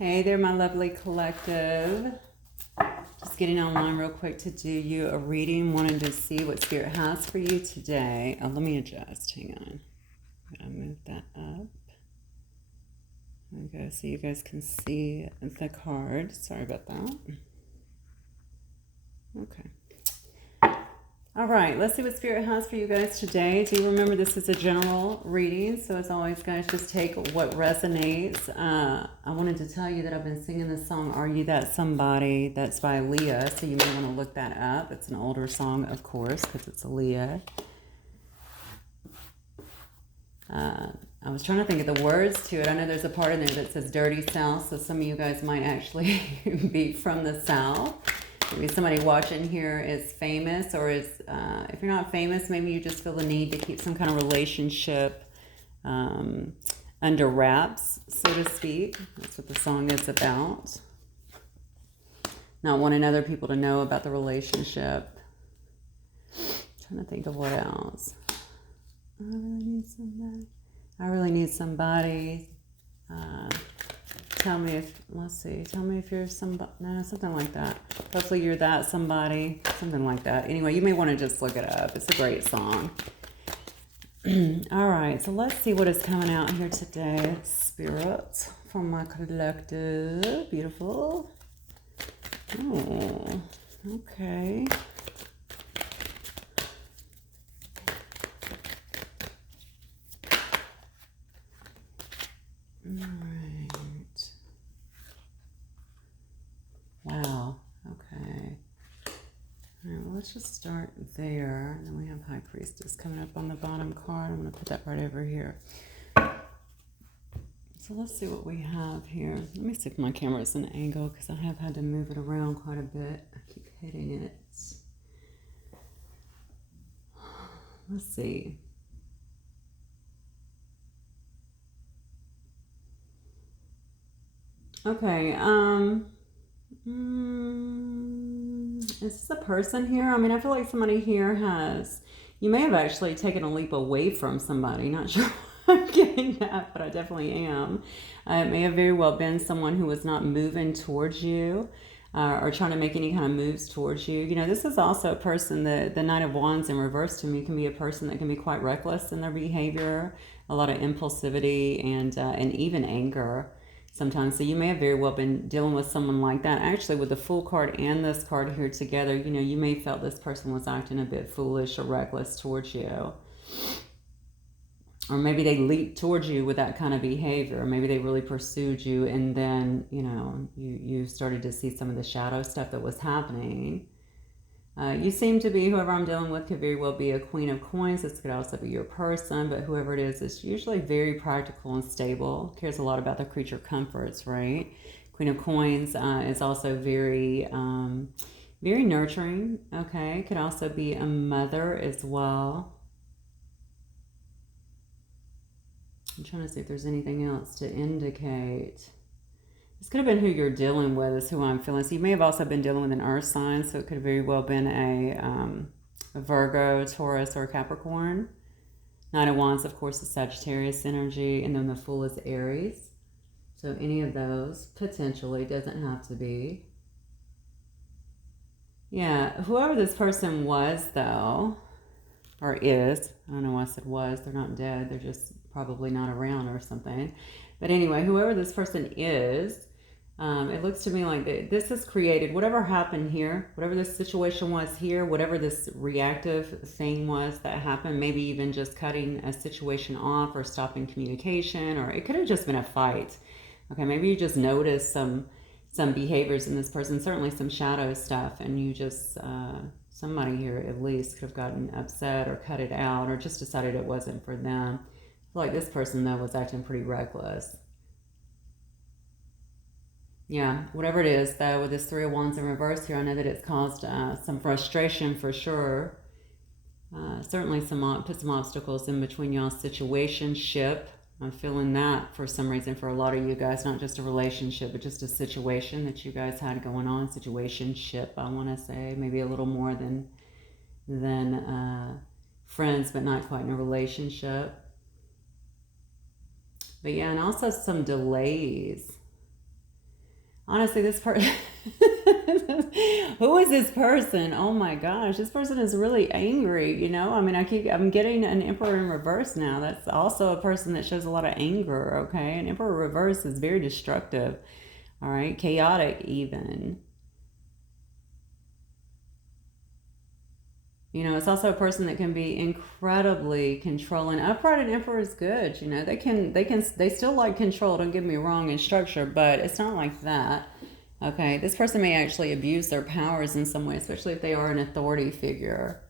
Hey there, my lovely collective. Just getting online real quick to do you a reading. Wanted to see what Spirit has for you today. Oh, let me adjust. Hang on. I'm going to move that up. There we go, so you guys can see the card. Sorry about that. Okay. All right, let's see what Spirit has for you guys today. Do remember this is a general reading, so as always, guys, just take what resonates. I wanted to tell you that I've been singing this song, Are You That Somebody? That's by Aaliyah, so you may want to look that up. It's an older song, of course, because it's Aaliyah. I was trying to think of the words to it. I know there's a part in there that says Dirty South, so some of you guys might actually be from the South. Maybe somebody watching here is famous, or is, if you're not famous, maybe you just feel the need to keep some kind of relationship under wraps, so to speak. That's what the song is about. Not wanting other people to know about the relationship. Trying to think of what else. I really need somebody. I really need somebody. Tell me if, let's see, tell me if you're somebody, no, something like that. Hopefully you're that somebody, something like that. Anyway, you may want to just look it up. It's a great song. All right, so let's see what is coming out here today. Spirit from my collective. Beautiful. Oh, okay. All right. Wow. Okay. All right, well, let's just start there. And then we have High Priestess coming up on the bottom card. I'm going to put that right over here. So let's see what we have here. Let me see if my camera's an angle, because I have had to move it around quite a bit. I keep hitting it. Let's see. Okay. Is this a person here? I mean, I feel like somebody here has, you may have actually taken a leap away from somebody. Not sure I'm getting that, but I definitely am. It may have very well been someone who was not moving towards you, or trying to make any kind of moves towards you. You know, this is also a person, the Knight of Wands in reverse to me can be a person that can be quite reckless in their behavior, a lot of impulsivity and even anger sometimes. So you may have very well been dealing with someone like that. Actually, with the Fool card and this card here together, you know, you may have felt this person was acting a bit foolish or reckless towards you. Or maybe they leaped towards you with that kind of behavior. Or maybe they really pursued you, and then, you know, you started to see some of the shadow stuff that was happening. You seem to be, whoever I'm dealing with could very well be a Queen of Coins. This could also be your person, but whoever it is usually very practical and stable. Cares a lot about the creature comforts, right? Queen of Coins is also very, very nurturing, okay? Could also be a mother as well. I'm trying to see if there's anything else to indicate. This could have been who you're dealing with, is who I'm feeling. So you may have also been dealing with an earth sign, so it could have very well been a Virgo, Taurus, or Capricorn. Knight of Wands, of course, is Sagittarius energy, and then the Fool is Aries. So any of those, potentially, doesn't have to be. Yeah, whoever this person was, though, or is, I don't know why I said was, they're not dead, they're just probably not around or something. But anyway, whoever this person is, it looks to me like this has created whatever happened here, whatever this situation was here, whatever this reactive thing was that happened, maybe even just cutting a situation off or stopping communication, or it could have just been a fight. Okay, maybe you just noticed some behaviors in this person, certainly some shadow stuff, and you just, somebody here at least could have gotten upset or cut it out or just decided it wasn't for them. I feel like this person, though, was acting pretty reckless. Yeah, whatever it is, though, with this Three of Wands in reverse here, I know that it's caused some frustration for sure. Certainly put some obstacles in between y'all's situationship. I'm feeling that for some reason for a lot of you guys, not just a relationship, but just a situation that you guys had going on. Situationship, I want to say, maybe a little more than friends, but not quite in a relationship. But yeah, and also some delays. Honestly, this person, who is this person? Oh my gosh, this person is really angry, you know? I mean, I'm getting an Emperor in reverse now. That's also a person that shows a lot of anger, okay? An Emperor reverse is very destructive, all right? Chaotic even. You know, it's also a person that can be incredibly controlling. Upright and Emperor is good. You know, they still like control. Don't get me wrong, and structure, but it's not like that. Okay, this person may actually abuse their powers in some way, especially if they are an authority figure.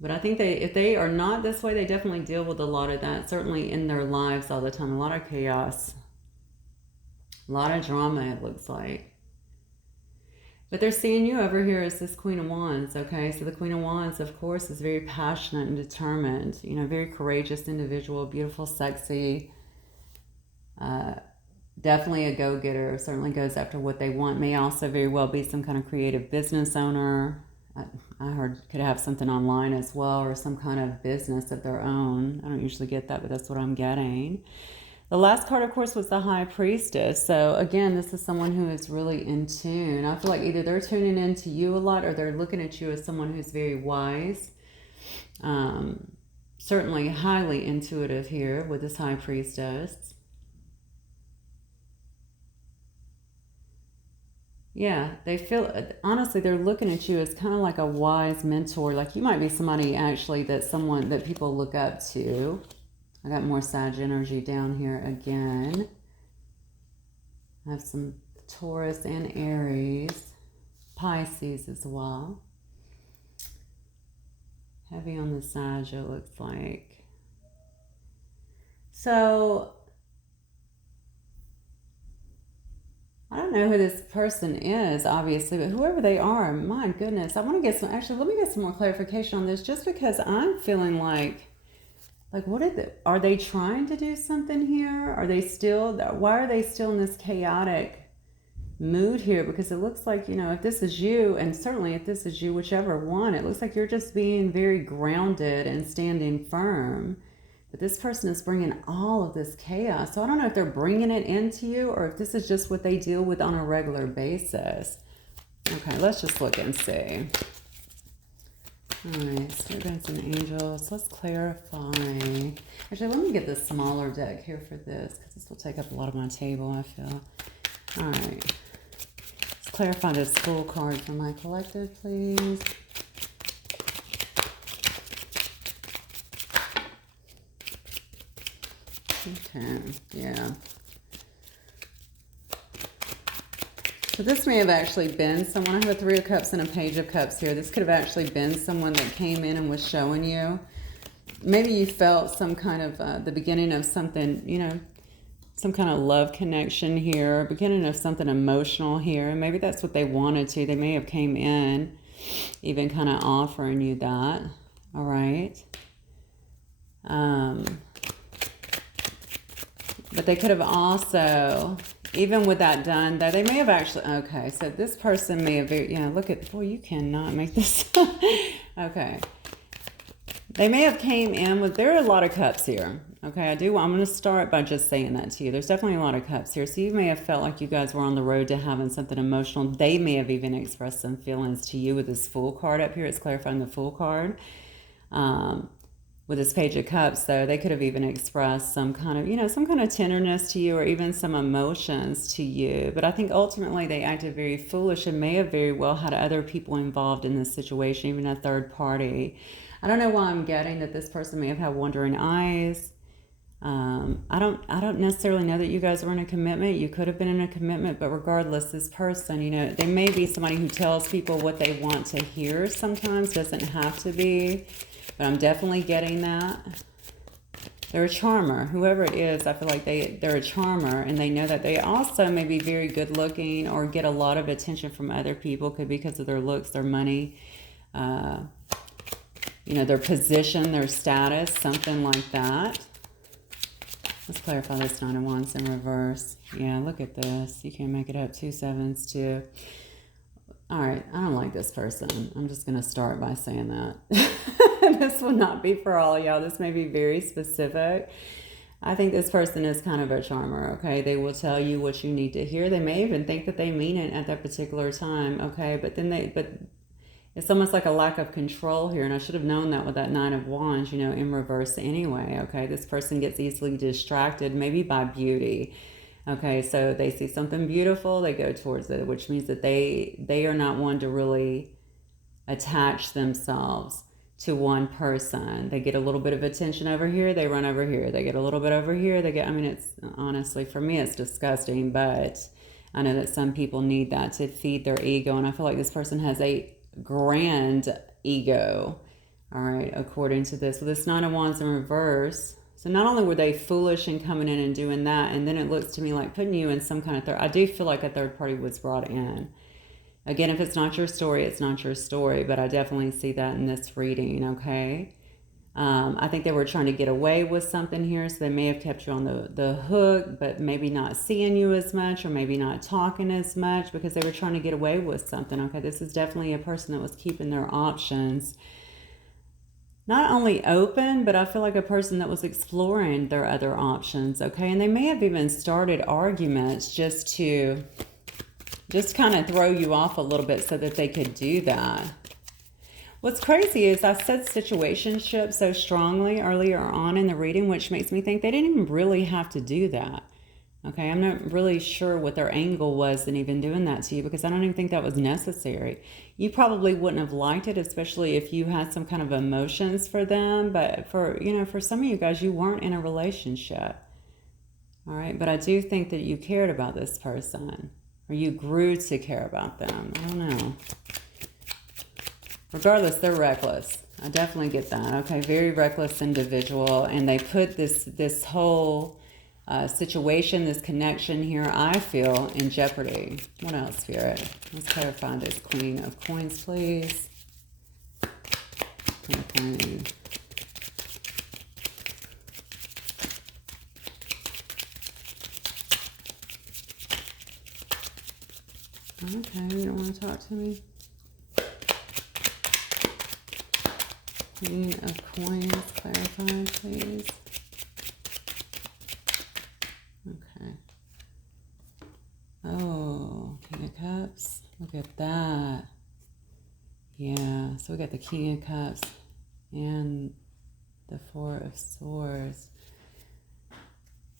But I think if they are not this way, they definitely deal with a lot of that. Certainly in their lives all the time, a lot of chaos, a lot of drama. It looks like. But they're seeing you over here as this Queen of Wands, okay? So the Queen of Wands, of course, is very passionate and determined. You know, very courageous individual, beautiful, sexy. Definitely a go-getter. Certainly goes after what they want. May also very well be some kind of creative business owner. I heard could have something online as well, or some kind of business of their own. I don't usually get that, but that's what I'm getting. The last card, of course, was the High Priestess. So again, this is someone who is really in tune. I feel like either they're tuning into you a lot or they're looking at you as someone who's very wise. Certainly highly intuitive here with this High Priestess. Yeah, they feel, honestly, they're looking at you as kind of like a wise mentor. Like you might be somebody actually that people look up to. I got more Sag energy down here again. I have some Taurus and Aries, Pisces as well. Heavy on the Sag, it looks like. So, I don't know who this person is, obviously, but whoever they are, my goodness, I want to get some, actually, let me get some more clarification on this, just because I'm feeling like what are they trying to do something here? Why are they still in this chaotic mood here? Because it looks like, you know, if this is you, and certainly if this is you, whichever one, it looks like you're just being very grounded and standing firm. But this person is bringing all of this chaos. So I don't know if they're bringing it into you or if this is just what they deal with on a regular basis. Okay, let's just look and see. All right, Spirit Guides and Angels. Let's clarify. Actually, let me get this smaller deck here for this because this will take up a lot of my table, I feel. All right. Let's clarify this Fool card for my collective, please. Okay, yeah. So this may have actually been someone. I have a Three of Cups and a Page of Cups here. This could have actually been someone that came in and was showing you. Maybe you felt some kind of the beginning of something, you know, some kind of love connection here, beginning of something emotional here. And maybe that's what they wanted to. They may have came in even kind of offering you that. All right. But they could have also, even with that done, though, they may have actually, okay, so this person may have, you know, look at, boy, you cannot make this, okay. They may have came in with, there are a lot of cups here, okay, I'm going to start by just saying that to you. There's definitely a lot of cups here, so you may have felt like you guys were on the road to having something emotional. They may have even expressed some feelings to you with this Fool card up here. It's clarifying the Fool card. With this Page of Cups, though, they could have even expressed some kind of, you know, some kind of tenderness to you or even some emotions to you. But I think ultimately they acted very foolish and may have very well had other people involved in this situation, even a third party. I don't know why I'm getting that this person may have had wandering eyes. I don't necessarily know that you guys were in a commitment. You could have been in a commitment, but regardless, this person, you know, they may be somebody who tells people what they want to hear sometimes. Doesn't have to be. But I'm definitely getting that. They're a charmer. Whoever it is, I feel like they're a charmer. And they know that they also may be very good looking or get a lot of attention from other people. Could be because of their looks, their money, you know, their position, their status, something like that. Let's clarify this Nine of Wands in reverse. Yeah, look at this. You can't make it up. 2 7s too. All right, I don't like this person. I'm just going to start by saying that. This will not be for all y'all. This may be very specific. I think this person is kind of a charmer, okay? They will tell you what you need to hear. They may even think that they mean it at that particular time, okay? But it's almost like a lack of control here, and I should have known that with that Nine of Wands, in reverse anyway, okay? This person gets easily distracted, maybe by beauty, okay? So they see something beautiful, they go towards it, which means that they are not one to really attach themselves to one person. They get a little bit of attention over here, they run over here. They get a little bit over here, it's honestly, for me, it's disgusting, but I know that some people need that to feed their ego, and I feel like this person has a grand ego, all right, according to this. With this Nine of Wands in reverse, so not only were they foolish in coming in and doing that, and then it looks to me like putting you in some kind of I do feel like a third party was brought in. Again, if it's not your story, it's not your story, but I definitely see that in this reading, okay? I think they were trying to get away with something here, so they may have kept you on the hook, but maybe not seeing you as much, or maybe not talking as much, because they were trying to get away with something, okay? This is definitely a person that was keeping their options not only open, but I feel like a person that was exploring their other options, okay? And they may have even started arguments just kind of throw you off a little bit so that they could do that. What's crazy is I said situationship so strongly earlier on in the reading, which makes me think they didn't even really have to do that. Okay, I'm not really sure what their angle was in even doing that to you, because I don't even think that was necessary. You probably wouldn't have liked it, especially if you had some kind of emotions for them. But for some of you guys, you weren't in a relationship. All right, but I do think that you cared about this person, or you grew to care about them. I don't know. Regardless, they're reckless. I definitely get that. Okay, very reckless individual, and they put this whole situation, this connection here, I feel, in jeopardy. What else, Spirit? Let's clarify this Queen of Coins, please. Okay. Okay, you don't want to talk to me? Queen of Coins, clarify, please. Okay. Oh, King of Cups. Look at that. Yeah, so we got the King of Cups and the Four of Swords.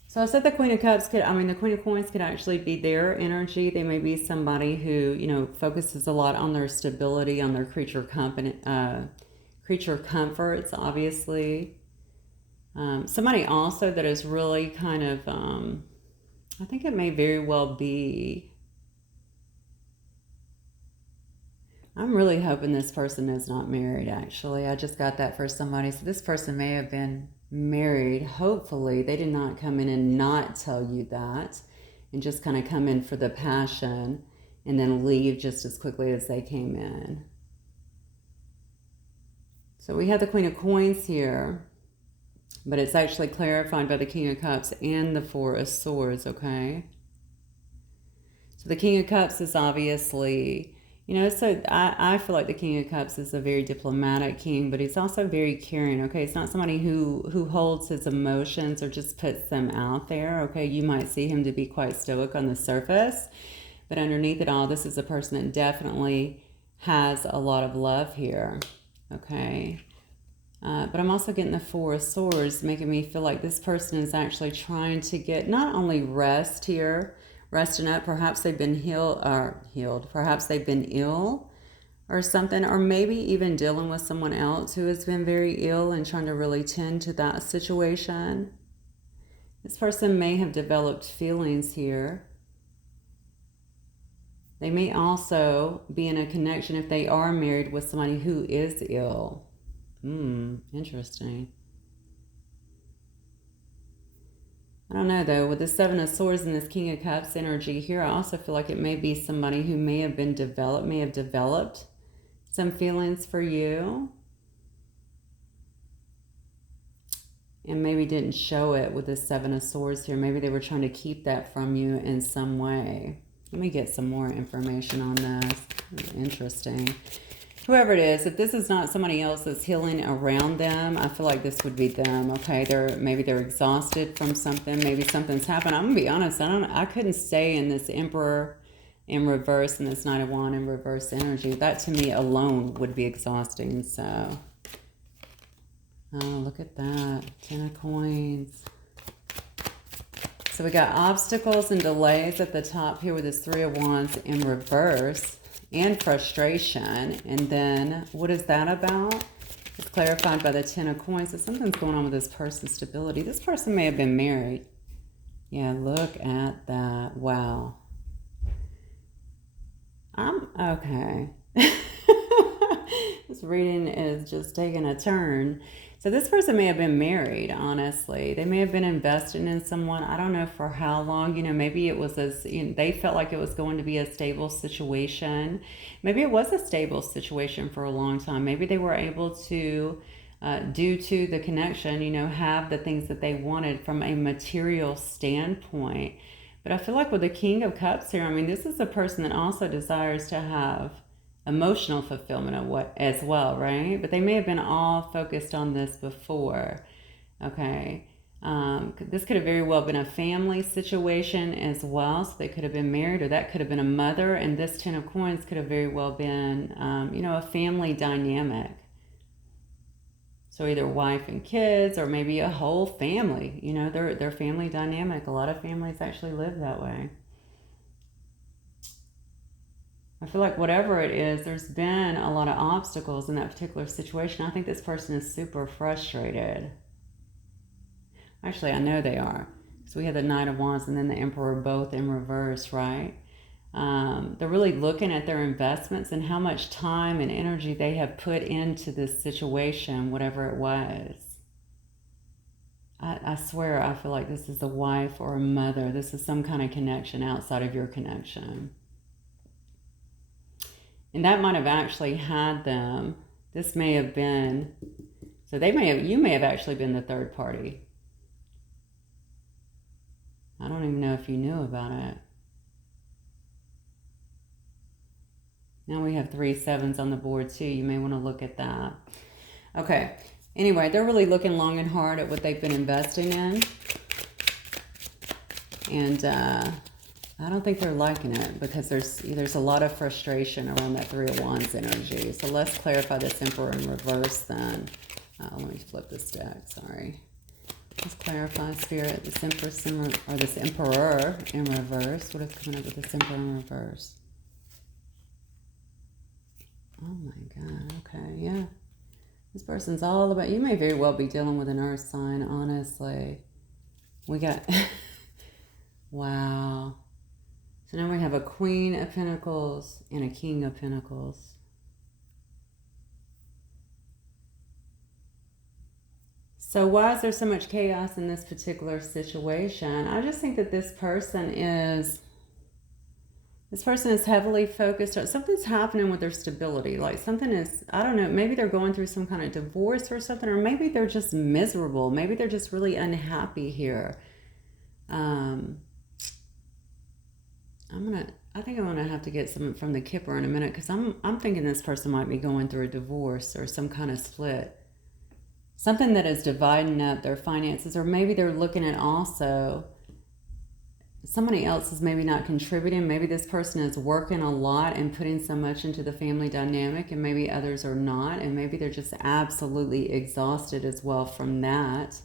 So I said the Queen of Cups the Queen of Coins could actually be their energy. They may be somebody who, focuses a lot on their stability, on their creature comforts, obviously. Somebody also that is really kind of, I think it may very well be, I'm really hoping this person is not married, actually. I just got that for somebody. So this person may have been married. Hopefully they did not come in and not tell you that, and just kind of come in for the passion and then leave just as quickly as they came in. So we have the Queen of Coins here, but it's actually clarified by the King of Cups and the Four of Swords, okay? So the King of Cups is obviously, so I feel like the King of Cups is a very diplomatic king, but he's also very caring, okay? It's not somebody who holds his emotions or just puts them out there, okay? You might see him to be quite stoic on the surface, but underneath it all, this is a person that definitely has a lot of love here, okay? But I'm also getting the Four of Swords, making me feel like this person is actually trying to get not only rest here, resting up. Perhaps they've been healed. Perhaps they've been ill or something, or maybe even dealing with someone else who has been very ill and trying to really tend to that situation. This person may have developed feelings here. They may also be in a connection, if they are married, with somebody who is ill. Interesting. I don't know, though. With the Seven of Swords and this King of Cups energy here, I also feel like it may be somebody who may have developed some feelings for you, and maybe didn't show it with the Seven of Swords here. Maybe they were trying to keep that from you in some way. Let me get some more information on this. Interesting. whoever it is, if this is not somebody else that's healing around them, I feel like this would be them. Okay, maybe they're exhausted from something. Maybe something's happened. I'm gonna be honest. I couldn't stay in this Emperor in reverse and this Knight of Wands in reverse energy. That to me alone would be exhausting. So, oh, look at that, 10 of Coins. So we got obstacles and delays at the top here with this 3 of Wands in reverse. And frustration. And then what is that about? It's clarified by the 10 of Coins. So something's going on with this person's stability. This person may have been married. Yeah, look at that. Wow. Okay. This reading is just taking a turn. So this person may have been married, honestly. They may have been invested in someone. I don't know for how long. You know, maybe it was they felt like it was going to be a stable situation. Maybe it was a stable situation for a long time. Maybe they were able to, due to the connection, you know, have the things that they wanted from a material standpoint. But I feel like with the King of Cups here, I mean, this is a person that also desires to have emotional fulfillment as well, right? But they may have been all focused on this before. Okay. This could have very well been a family situation as well. So they could have been married, or that could have been a mother. And this 10 of Coins could have very well been, you know, a family dynamic. So either wife and kids, or maybe a whole family. You know, they're family dynamic. A lot of families actually live that way. I feel like whatever it is, there's been a lot of obstacles in that particular situation. I think this person is super frustrated. Actually, I know they are. So we have the Knight of Wands and then the Emperor both in reverse, right? They're really looking at their investments and how much time and energy they have put into this situation, whatever it was. I swear, I feel like this is a wife or a mother. This is some kind of connection outside of your connection. And that might have actually had them. This may have been, so you may have actually been the third party. I don't even know if you knew about it. Now we have 3 sevens on the board too. You may want to look at that. Okay. Anyway, they're really looking long and hard at what they've been investing in. And I don't think they're liking it, because there's a lot of frustration around that 3 of Wands energy. So let's clarify this Emperor in reverse then. Let me flip this deck, sorry. Let's clarify, Spirit, this Emperor in reverse. What is coming up with this Emperor in reverse? Oh my God, okay, yeah. This person's all about, you may very well be dealing with an earth sign, honestly. We got, wow. So now we have a Queen of Pentacles and a King of Pentacles. So why is there so much chaos in this particular situation? I just think that this person is heavily focused on, something's happening with their stability. Like something is, I don't know, maybe they're going through some kind of divorce or something, or maybe they're just miserable. Maybe they're just really unhappy here. I think I'm gonna have to get some from the Kipper in a minute, because I'm thinking this person might be going through a divorce or some kind of split. Something that is dividing up their finances, or maybe they're looking at also somebody else is maybe not contributing. Maybe this person is working a lot and putting so much into the family dynamic, and maybe others are not, and maybe they're just absolutely exhausted as well from that.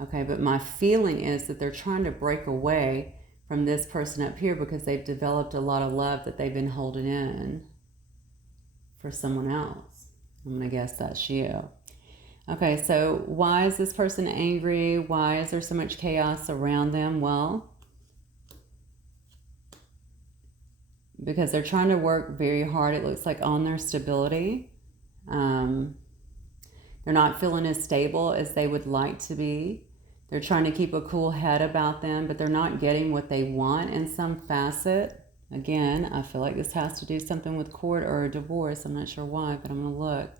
Okay, but my feeling is that they're trying to break away from this person up here because they've developed a lot of love that they've been holding in for someone else. I'm going to guess that's you. Okay, so why is this person angry? Why is there so much chaos around them? Well, because they're trying to work very hard, it looks like, on their stability. They're not feeling as stable as they would like to be. They're trying to keep a cool head about them, but they're not getting what they want in some facet. Again, I feel like this has to do something with court or a divorce. I'm not sure why, but I'm going to look.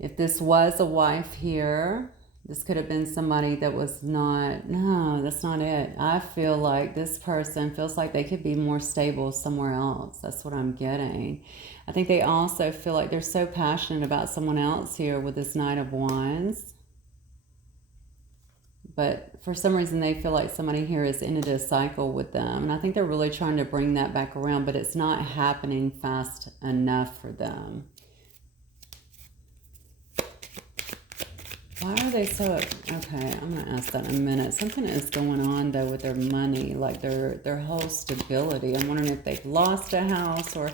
If this was a wife here, This could have been somebody that was not, no, that's not it. I feel like this person feels like they could be more stable somewhere else. That's what I'm getting. I think they also feel like they're so passionate about someone else here with this Knight of Wands. But for some reason, they feel like somebody here has ended a cycle with them. And I think they're really trying to bring that back around, but it's not happening fast enough for them. Why are they so... Okay, I'm going to ask that in a minute. Something is going on, though, with their money, like their whole stability. I'm wondering if they've lost a house, or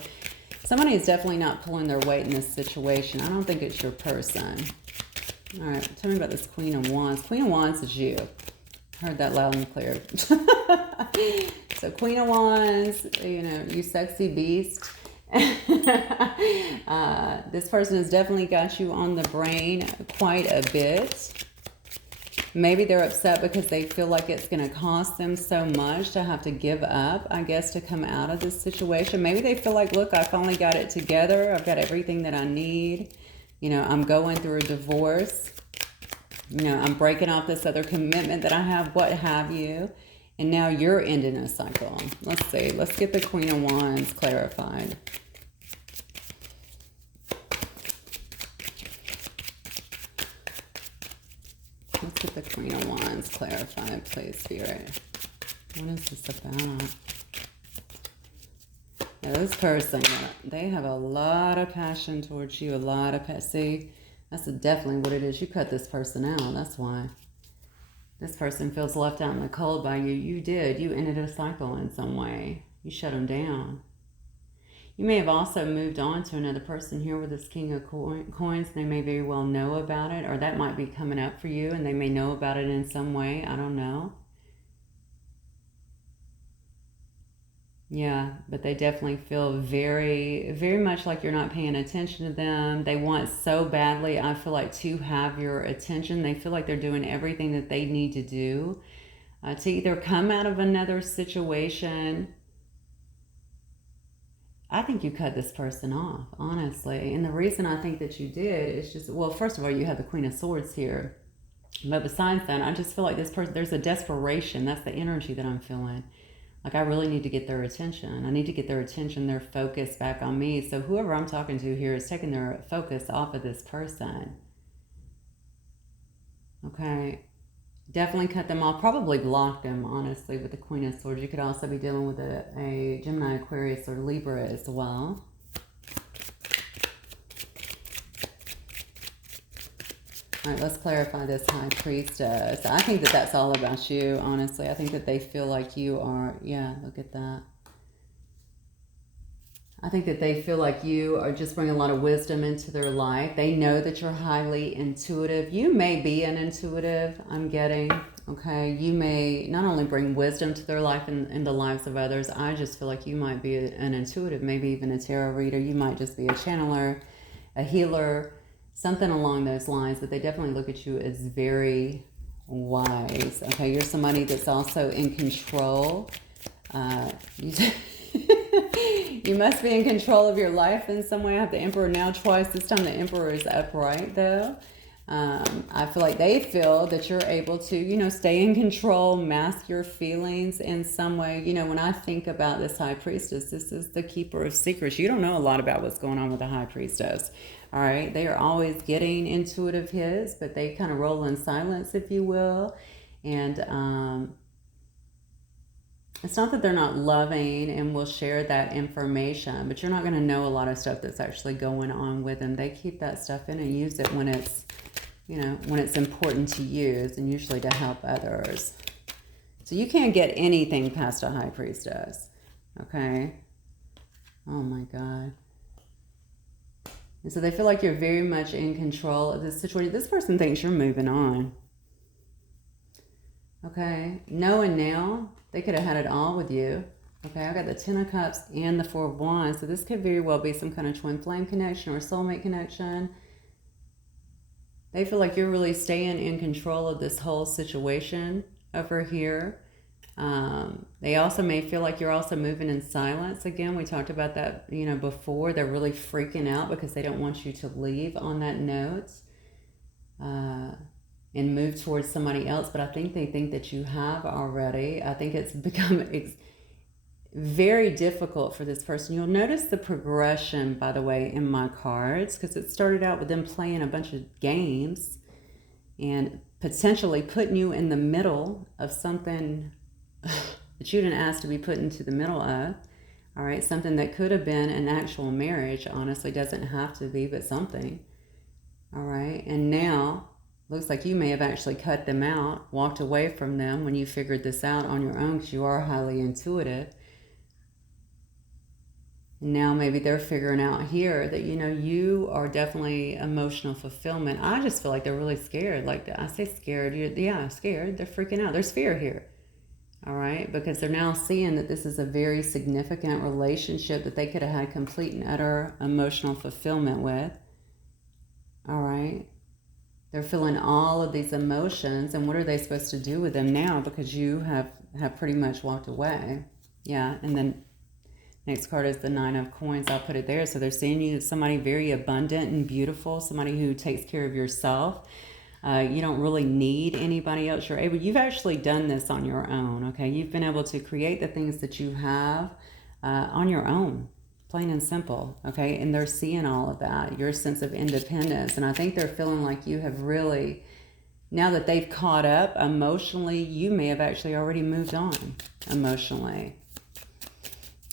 somebody is definitely not pulling their weight in this situation. I don't think it's your person. All right, tell me about this Queen of Wands. Queen of Wands is you. Heard that loud and clear. So Queen of Wands, you know, you sexy beast. This person has definitely got you on the brain quite a bit. Maybe they're upset because they feel like it's going to cost them so much to have to give up, I guess, to come out of this situation. Maybe they feel like, look, I finally got it together. I've got everything that I need. You know, I'm going through a divorce. You know, I'm breaking off this other commitment that I have, what have you. And now you're ending a cycle. Let's see. Let's get the Queen of Wands clarified. Let's get the Queen of Wands clarified, please, Spirit. What is this about? Yeah, this person, they have a lot of passion towards you, a lot of passion. See, that's definitely what it is. You cut this person out. That's why. This person feels left out in the cold by you. You did. You ended a cycle in some way. You shut them down. You may have also moved on to another person here with this King of Coins. They may very well know about it, or that might be coming up for you, and they may know about it in some way. I don't know. Yeah, but they definitely feel very, very much like you're not paying attention to them. They want so badly, I feel like, to have your attention. They feel like they're doing everything that they need to do to either come out of another situation. I think you cut this person off, honestly. And the reason I think that you did is just, well, first of all, you have the Queen of Swords here. But besides that, I just feel like this person, there's a desperation. That's the energy that I'm feeling. Like, I really need to get their attention. I need to get their attention, their focus back on me. So whoever I'm talking to here is taking their focus off of this person. Okay. Definitely cut them off. Probably block them, honestly, with the Queen of Swords. You could also be dealing with a Gemini, Aquarius, or Libra as well. All right, let's clarify this High Priestess. I think that that's all about you, honestly. I think that they feel like you are, yeah, look at that. I think that they feel like you are just bringing a lot of wisdom into their life. They know that you're highly intuitive. You may be an intuitive, I'm getting, okay? You may not only bring wisdom to their life and the lives of others. I just feel like you might be an intuitive, maybe even a tarot reader. You might just be a channeler, a healer, something along those lines, but they definitely look at you as very wise. Okay, you're somebody that's also in control. You must be in control of your life in some way. I have the Emperor now twice. This time the Emperor is upright, though. I feel like they feel that you're able to, you know, stay in control, mask your feelings in some way. You know, when I think about this High Priestess, this is the keeper of secrets. You don't know a lot about what's going on with the High Priestess. All right, they are always getting intuitive hits, but they kind of roll in silence, if you will. And it's not that they're not loving and will share that information, but you're not going to know a lot of stuff that's actually going on with them. They keep that stuff in and use it when it's, you know, when it's important to use, and usually to help others. So you can't get anything past a High Priestess. Okay? Oh my God. And so they feel like you're very much in control of this situation. This person thinks you're moving on. Okay? Knowing now, they could have had it all with you. Okay, I got the Ten of Cups and the Four of Wands. So this could very well be some kind of twin flame connection or soulmate connection. They feel like you're really staying in control of this whole situation over here. They also may feel like you're also moving in silence. Again, we talked about that, you know, before. They're really freaking out because they don't want you to leave on that note. and move towards somebody else, but I think they think that you have already. I think it's become very difficult for this person. You'll notice the progression, by the way, in my cards, because it started out with them playing a bunch of games and potentially putting you in the middle of something that you didn't ask to be put into the middle of. All right, something that could have been an actual marriage, honestly, doesn't have to be, but something. All right, and now looks like you may have actually cut them out, walked away from them when you figured this out on your own, because you are highly intuitive. Now maybe they're figuring out here that, you are definitely emotional fulfillment. I just feel like they're really scared. Like I say scared, scared. They're freaking out. There's fear here. All right, because they're now seeing that this is a very significant relationship that they could have had complete and utter emotional fulfillment with. All right, they're feeling all of these emotions, and what are they supposed to do with them now? Because you have pretty much walked away. Yeah, and then next card is the 9 of Coins. I'll put it there. So they're seeing you as somebody very abundant and beautiful, somebody who takes care of yourself. You don't really need anybody else. You've actually done this on your own, okay? You've been able to create the things that you have on your own, plain and simple, okay? And they're seeing all of that, your sense of independence. And I think they're feeling like you have really, now that they've caught up emotionally, you may have actually already moved on emotionally.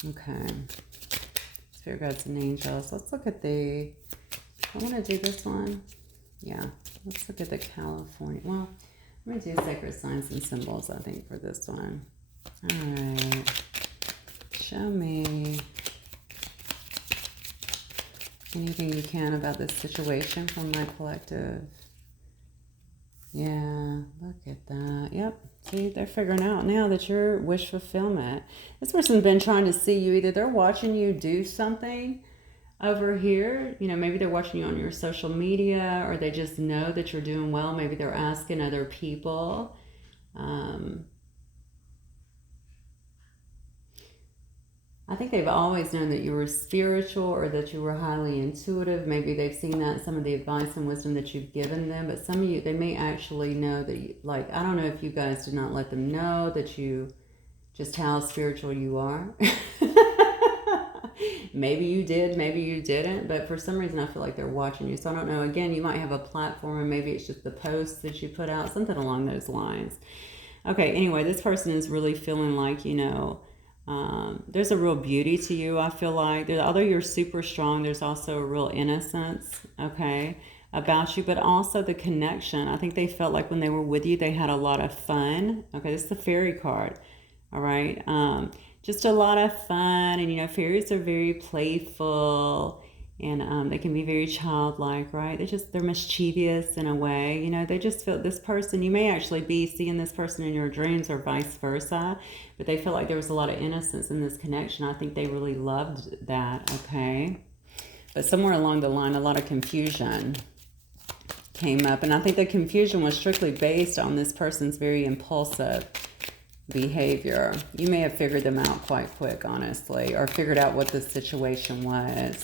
Okay. Spirit guides and angels. Let's look at I want to do this one. Yeah. Let's look at the California. Well, I'm going to do sacred signs and symbols, I think, for this one. All right. Show me anything you can about this situation from my collective. Yeah, look at that. Yep. See, they're figuring out now that you're wish fulfillment. This person's been trying to see you. Either they're watching you do something over here, maybe they're watching you on your social media, or they just know that you're doing well. Maybe they're asking other people. I think they've always known that you were spiritual or that you were highly intuitive. Maybe they've seen that in some of the advice and wisdom that you've given them. But some of you, they may actually know that, I don't know if you guys did not let them know that just how spiritual you are. Maybe you did, maybe you didn't, but for some reason I feel like they're watching you. So I don't know. Again, you might have a platform, and maybe it's just the posts that you put out, something along those lines. Okay, anyway, this person is really feeling like, there's a real beauty to you, I feel like. Although you're super strong, there's also a real innocence, okay, about you, but also the connection. I think they felt like when they were with you, they had a lot of fun. Okay, this is the fairy card, all right? Just a lot of fun, and fairies are very playful, and they can be very childlike, right? They're mischievous in a way. They just feel this person, you may actually be seeing this person in your dreams or vice versa, but they feel like there was a lot of innocence in this connection. I think they really loved that, okay? But somewhere along the line, a lot of confusion came up, and I think the confusion was strictly based on this person's very impulsive behavior. You may have figured them out quite quick, honestly, or figured out what the situation was.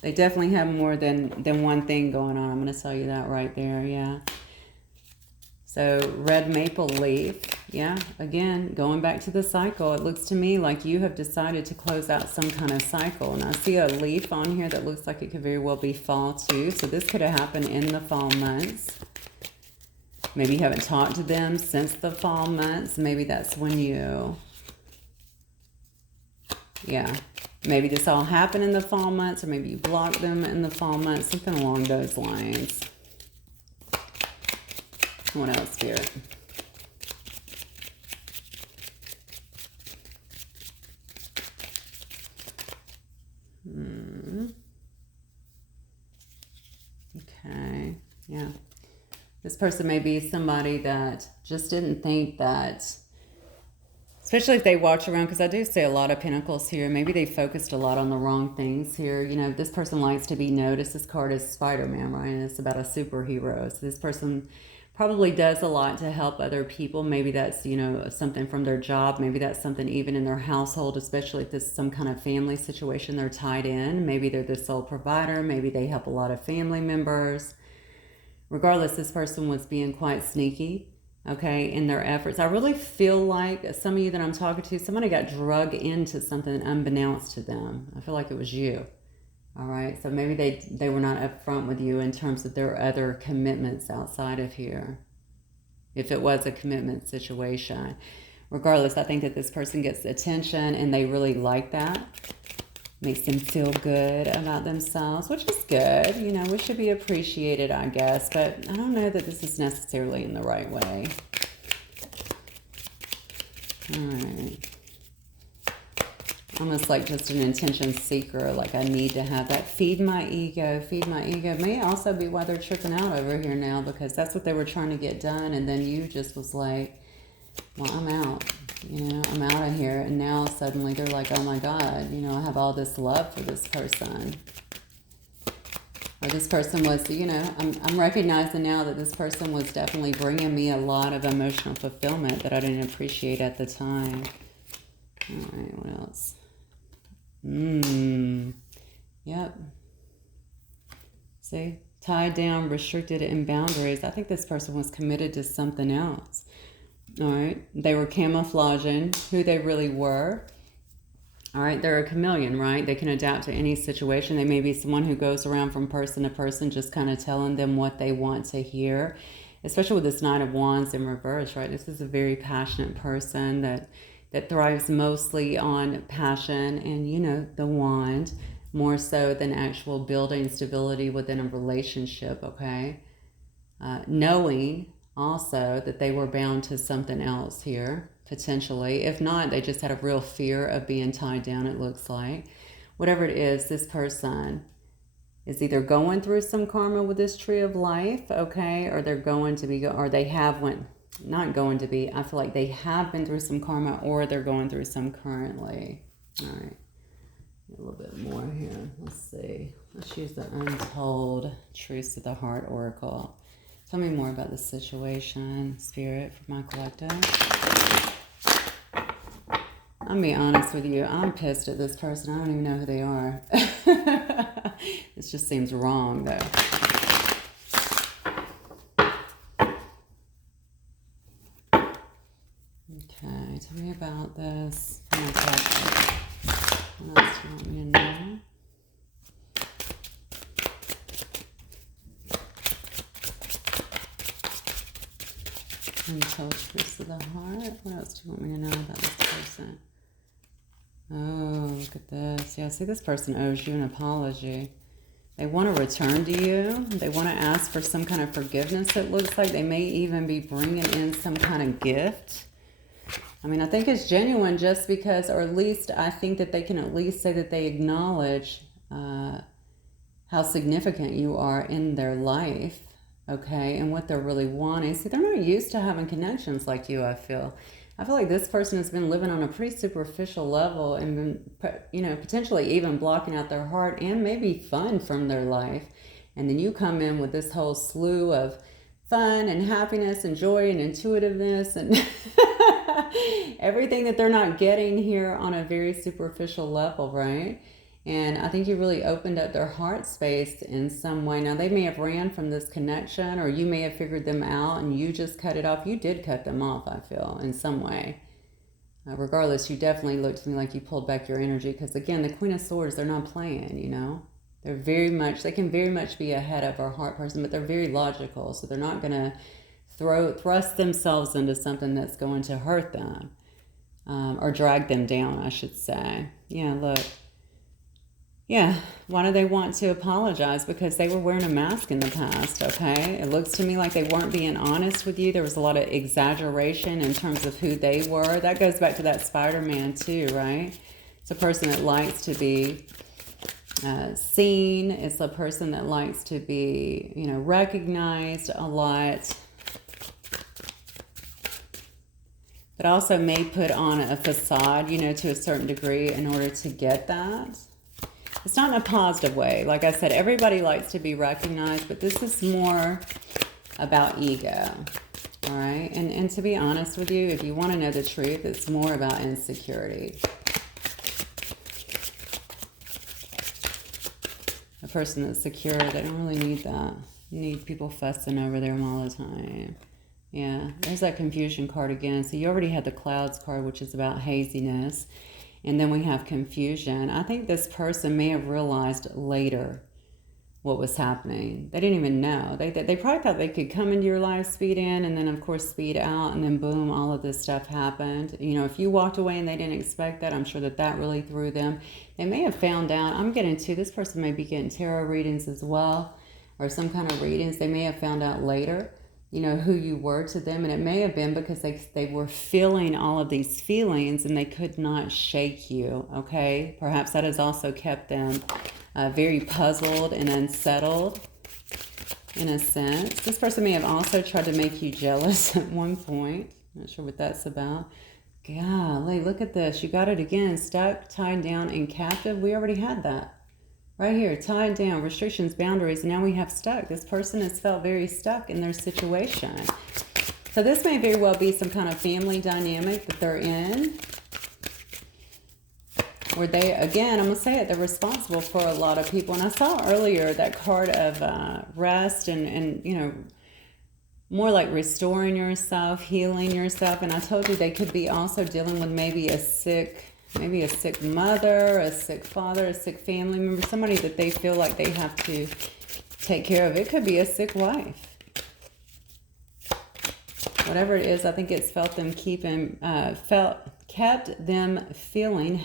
They definitely have more than one thing going on. I'm going to tell you that right there, yeah. So red maple leaf, yeah, again, going back to the cycle, it looks to me like you have decided to close out some kind of cycle. And I see a leaf on here that looks like it could very well be fall too. So this could have happened in the fall months. Maybe you haven't talked to them since the fall months. Maybe that's when maybe this all happened in the fall months, or maybe you blocked them in the fall months, something along those lines. What else, Spirit? Okay, yeah. This person may be somebody that just didn't think that, especially if they watch around, because I do see a lot of pentacles here. Maybe they focused a lot on the wrong things here. This person likes to be noticed. This card is Spider-Man, right? And it's about a superhero. So this person probably does a lot to help other people. Maybe that's, something from their job. Maybe that's something even in their household, especially if this is some kind of family situation they're tied in. Maybe they're the sole provider. Maybe they help a lot of family members. Regardless, this person was being quite sneaky, okay, in their efforts. I really feel like some of you that I'm talking to, somebody got drug into something unbeknownst to them. I feel like it was you. All right, so maybe they were not upfront with you in terms of their other commitments outside of here, if it was a commitment situation. Regardless, I think that this person gets attention and they really like that. Makes them feel good about themselves, which is good. You know, we should be appreciated, I guess, but I don't know that this is necessarily in the right way. All right. Almost like just an intention seeker, like I need to have that. Feed my ego, feed my ego. May also be why they're tripping out over here now, because that's what they were trying to get done, and then you just was like, well, I'm out. You know, I'm out of here. And now suddenly they're like, oh my God, you know, I have all this love for this person. Or this person was, you know, I'm recognizing now that this person was definitely bringing me a lot of emotional fulfillment that I didn't appreciate at the time. All right, what else? Yep. See? Tied down, restricted, and boundaries. I think this person was committed to something else. All right. They were camouflaging who they really were. All right. They're a chameleon, right? They can adapt to any situation. They may be someone who goes around from person to person, just kind of telling them what they want to hear, especially with this Knight of Wands in reverse, right? This is a very passionate person that thrives mostly on passion and, you know, the wand, more so than actual building stability within a relationship, okay? Knowing also that they were bound to something else here, potentially. If not, they just had a real fear of being tied down, it looks like. Whatever it is, this person is either going through some karma with this tree of life, okay? Or they're going to be, or they have went, not going to be, I feel like they have been through some karma, or they're going through some currently. All right. A little bit more here. Let's see. Let's use the Untold Truths of the Heart Oracle. Tell me more about the situation, Spirit, for my collective. I'll be honest with you. I'm pissed at this person. I don't even know who they are. This just seems wrong, though. Okay, tell me about this. What else do you want me to know? Untold Truths of the Heart. What else do you want me to know about this person? Oh, look at this. Yeah, see, this person owes you an apology. They want to return to you. They want to ask for some kind of forgiveness, it looks like. They may even be bringing in some kind of gift. I mean, I think it's genuine just because, or at least I think that they can at least say that they acknowledge how significant you are in their life, okay, and what they're really wanting. See, they're not used to having connections like you, I feel. I feel like this person has been living on a pretty superficial level and been, you know, potentially even blocking out their heart and maybe fun from their life. And then you come in with this whole slew of fun and happiness and joy and intuitiveness and everything that they're not getting here on a very superficial level, right? And I think you really opened up their heart space in some way. Now, they may have ran from this connection, or you may have figured them out and you just cut it off. You did cut them off, I feel, in some way. Regardless, you definitely looked to me like you pulled back your energy because, again, the Queen of Swords, they're not playing, you know? They're very much, they can very much be ahead of our heart person, but they're very logical. So they're not going to thrust themselves into something that's going to hurt them or drag them down, I should say. Yeah, look. Yeah, why do they want to apologize? Because they were wearing a mask in the past, okay? It looks to me like they weren't being honest with you. There was a lot of exaggeration in terms of who they were. That goes back to that Spider-Man too, right? It's a person that likes to be seen. It's a person that likes to be, you know, recognized a lot. But also may put on a facade, you know, to a certain degree in order to get that. It's not in a positive way. Like I said, everybody likes to be recognized, but this is more about ego, all right? And to be honest with you, if you want to know the truth, it's more about insecurity. A person that's secure, they don't really need that. Need people fussing over them all the time. Yeah, there's that confusion card again. So you already had the clouds card, which is about haziness. And then we have confusion. I think this person may have realized later what was happening. They didn't even know. They probably thought they could come into your life, speed in, and then of course speed out, and then boom, all of this stuff happened. You know, if you walked away and they didn't expect that, I'm sure that that really threw them. They may have found out. I'm getting to this person may be getting tarot readings as well, or some kind of readings. They may have found out later, you know, who you were to them, and it may have been because they were feeling all of these feelings and they could not shake you. Okay, perhaps that has also kept them very puzzled and unsettled in a sense. This person may have also tried to make you jealous at one point. Not sure what that's about. Golly, look at this. You got it again. Stuck, tied down, and captive. We already had that. Right here, tied down, restrictions, boundaries, and now we have stuck. This person has felt very stuck in their situation. So this may very well be some kind of family dynamic that they're in. Where they, again, I'm going to say it, they're responsible for a lot of people. And I saw earlier that card of rest and, you know, more like restoring yourself, healing yourself. And I told you they could be also dealing with maybe a sick mother, a sick father, a sick family member, somebody that they feel like they have to take care of. It could be a sick wife. Whatever it is, I think it's kept them feeling,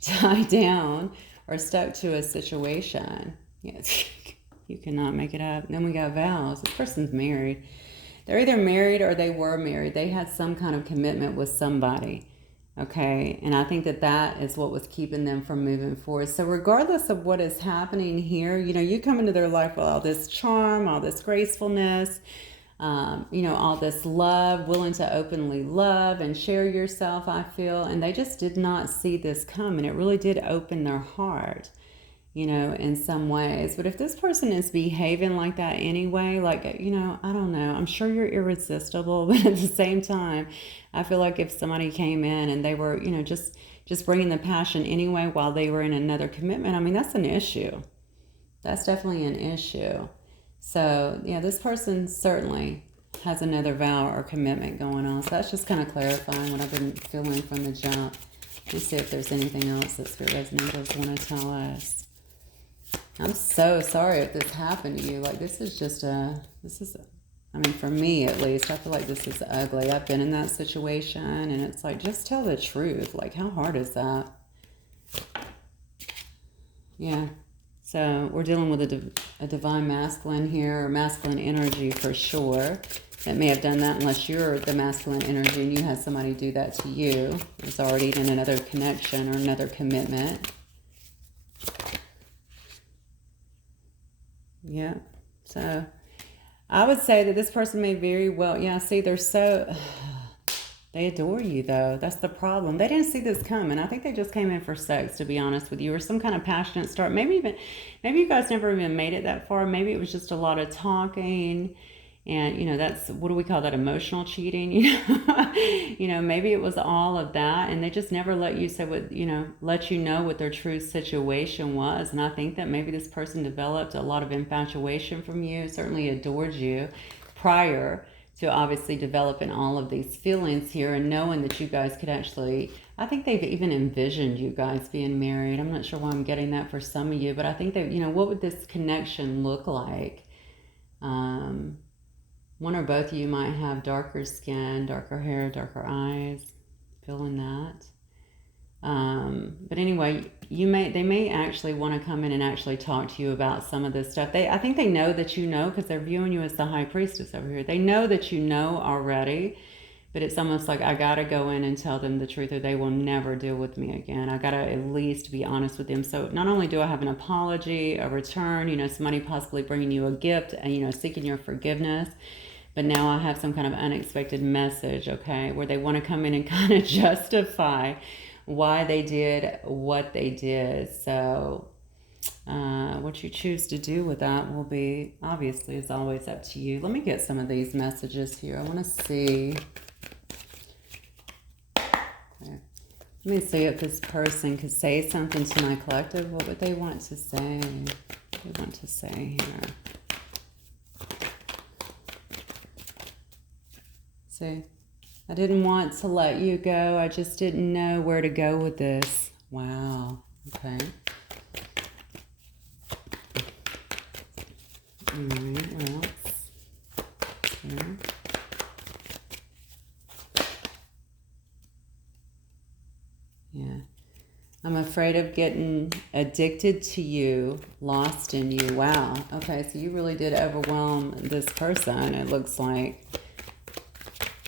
tied down or stuck to a situation. Yes, you cannot make it up. And then we got vows. This person's married. They're either married or they were married. They had some kind of commitment with somebody. Okay, and I think that that is what was keeping them from moving forward. So regardless of what is happening here, you know, you come into their life with all this charm, all this gracefulness, you know, all this love, willing to openly love and share yourself, I feel. And they just did not see this come. And it really did open their heart, you know, in some ways. But if this person is behaving like that anyway, like, you know, I don't know. I'm sure you're irresistible. But at the same time, I feel like if somebody came in and they were, you know, just bringing the passion anyway while they were in another commitment, I mean, that's an issue. That's definitely an issue. So, yeah, this person certainly has another vow or commitment going on. So that's just kind of clarifying what I've been feeling from the jump. Let's see if there's anything else that Spirit Resonators want to tell us. I'm so sorry if this happened to you. Like, I mean, for me at least, I feel like this is ugly. I've been in that situation, and it's like, just tell the truth. Like, how hard is that? Yeah. So we're dealing with a divine masculine here, or masculine energy for sure. That may have done that unless you're the masculine energy and you had somebody do that to you. It's already in another connection or another commitment. Yeah. So I would say that this person may very well, yeah, see, they adore you, though. That's the problem. They didn't see this coming. I think they just came in for sex, to be honest with you, or some kind of passionate start. Maybe you guys never even made it that far. Maybe it was just a lot of talking. And, you know, that's, what do we call that? Emotional cheating, you know? You know, maybe it was all of that. And they just never let you say what, you know, let you know what their true situation was. And I think that maybe this person developed a lot of infatuation from you, certainly adored you prior to obviously developing all of these feelings here and knowing that you guys could actually, I think they've even envisioned you guys being married. I'm not sure why I'm getting that for some of you, but I think that, you know, what would this connection look like? One or both of you might have darker skin, darker hair, darker eyes. Feeling that. But anyway, they may actually want to come in and actually talk to you about some of this stuff. I think they know that you know, because they're viewing you as the high priestess over here. They know that you know already, but it's almost like I got to go in and tell them the truth or they will never deal with me again. I got to at least be honest with them. So not only do I have an apology, a return, you know, somebody possibly bringing you a gift and, you know, seeking your forgiveness, but now I have some kind of unexpected message, okay, where they want to come in and kind of justify why they did what they did. So what you choose to do with that will be, obviously, is always up to you. Let me get some of these messages here. I want to see. Okay. Let me see if this person could say something to my collective. What would they want to say? What do they want to say here? See, I didn't want to let you go. I just didn't know where to go with this. Wow. Okay. All right. What else? Here. Yeah. I'm afraid of getting addicted to you, lost in you. Wow. Okay, so you really did overwhelm this person, it looks like.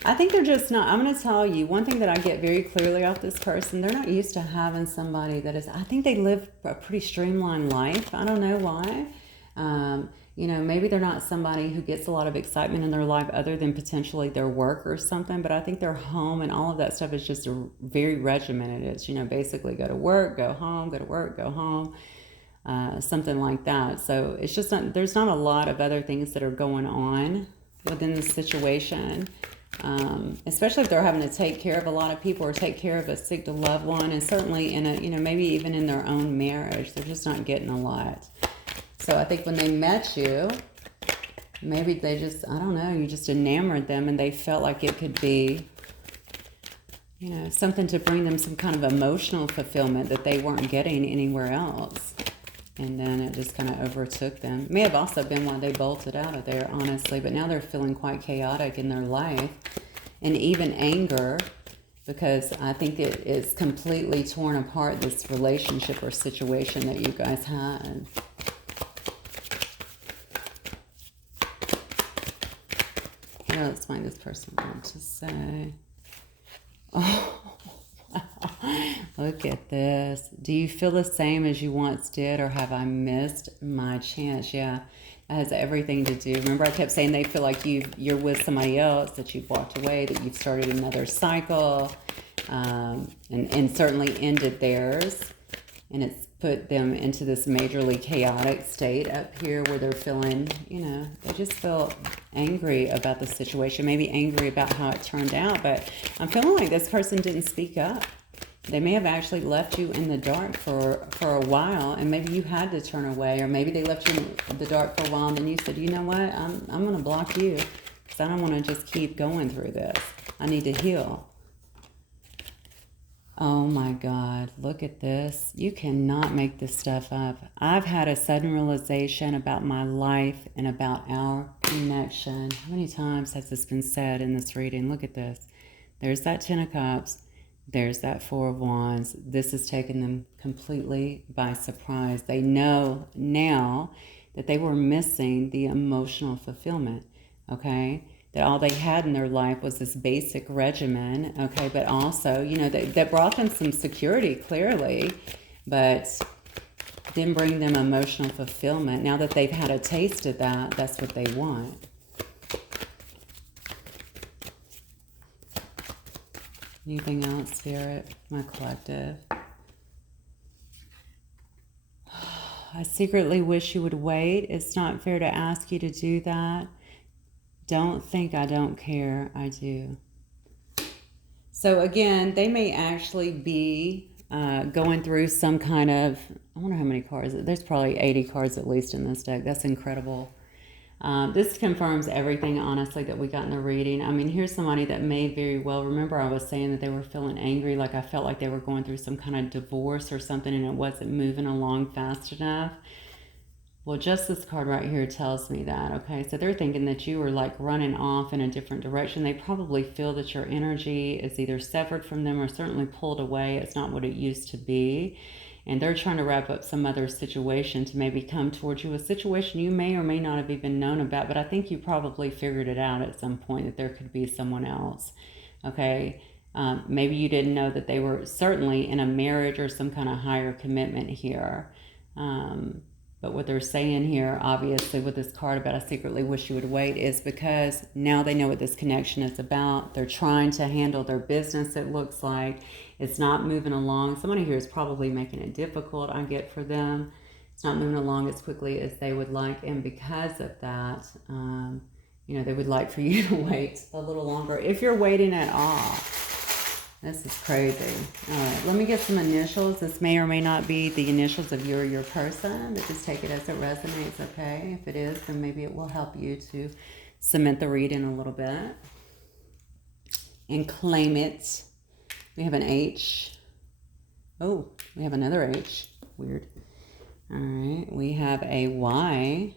I think they're just not, I'm going to tell you, one thing that I get very clearly off this person, they're not used to having somebody that is, I think they live a pretty streamlined life. I don't know why. Maybe they're not somebody who gets a lot of excitement in their life other than potentially their work or something, but I think their home and all of that stuff is just very regimented. It's, basically go to work, go home, go to work, go home, something like that. So it's just not, there's not a lot of other things that are going on within the situation. Especially if they're having to take care of a lot of people or take care of a sick loved one, and certainly in a, maybe even in their own marriage, they're just not getting a lot. So I think when they met you, maybe they just, I don't know, you just enamored them and they felt like it could be, something to bring them some kind of emotional fulfillment that they weren't getting anywhere else. And then it just kind of overtook them. May have also been why they bolted out of there, honestly. But now they're feeling quite chaotic in their life. And even anger, because I think it is completely torn apart, this relationship or situation that you guys had. Here, let's find this person wanted to say. Oh. Look at this. Do you feel the same as you once did, or have I missed my chance? Yeah, that has everything to do. Remember, I kept saying they feel like you're with somebody else, that you've walked away, that you've started another cycle, and certainly ended theirs. And it's put them into this majorly chaotic state up here where they're feeling, they just feel angry about the situation, maybe angry about how it turned out. But I'm feeling like this person didn't speak up. They may have actually left you in the dark for a while, and maybe you had to turn away, or maybe they left you in the dark for a while, and then you said, you know what, I'm going to block you because I don't want to just keep going through this. I need to heal. Oh my God, look at this. You cannot make this stuff up. I've had a sudden realization about my life and about our connection. How many times has this been said in this reading? Look at this. There's that Ten of Cups. There's that Four of Wands. This has taken them completely by surprise. They know now that they were missing the emotional fulfillment, okay? That all they had in their life was this basic regimen, okay? But also, that brought them some security, clearly, but didn't bring them emotional fulfillment. Now that they've had a taste of that, that's what they want. Anything else, Spirit? My collective. I secretly wish you would wait. It's not fair to ask you to do that. Don't think I don't care. I do. So again, they may actually be going through some kind of, I wonder how many cards. There's probably 80 cards at least in this deck. That's incredible. This confirms everything, honestly, that we got in the reading. I mean, here's somebody that may very well, remember I was saying that they were feeling angry, like I felt like they were going through some kind of divorce or something and it wasn't moving along fast enough. Well, just this card right here tells me that, okay? So they're thinking that you were like running off in a different direction. They probably feel that your energy is either severed from them or certainly pulled away. It's not what it used to be. And they're trying to wrap up some other situation to maybe come towards you, a situation you may or may not have even known about, but I think you probably figured it out at some point that there could be someone else, okay? Maybe you didn't know that they were certainly in a marriage or some kind of higher commitment here. But what they're saying here, obviously, with this card about I secretly wish you would wait, is because now they know what this connection is about. They're trying to handle their business, it looks like. It's not moving along. Somebody here is probably making it difficult, I get, for them. It's not moving along as quickly as they would like. And because of that, they would like for you to wait a little longer, if you're waiting at all. This is crazy. All right, let me get some initials. This may or may not be the initials of you or your person, but just take it as it resonates, okay? If it is, then maybe it will help you to cement the reading a little bit. and claim it. We have an H. Oh, we have another H. Weird. All right. We have a Y,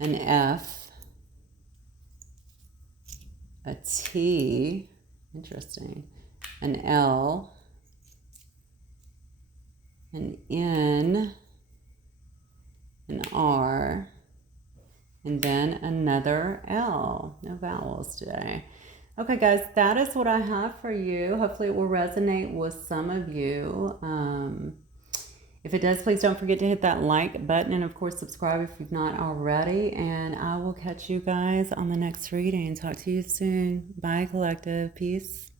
an F, a T. Interesting. An L, an N, an R, and then another L. No vowels today. Okay, guys, that is what I have for you. Hopefully it will resonate with some of you. If it does, please don't forget to hit that like button and, of course, subscribe if you've not already. And I will catch you guys on the next reading. Talk to you soon. Bye, collective. Peace.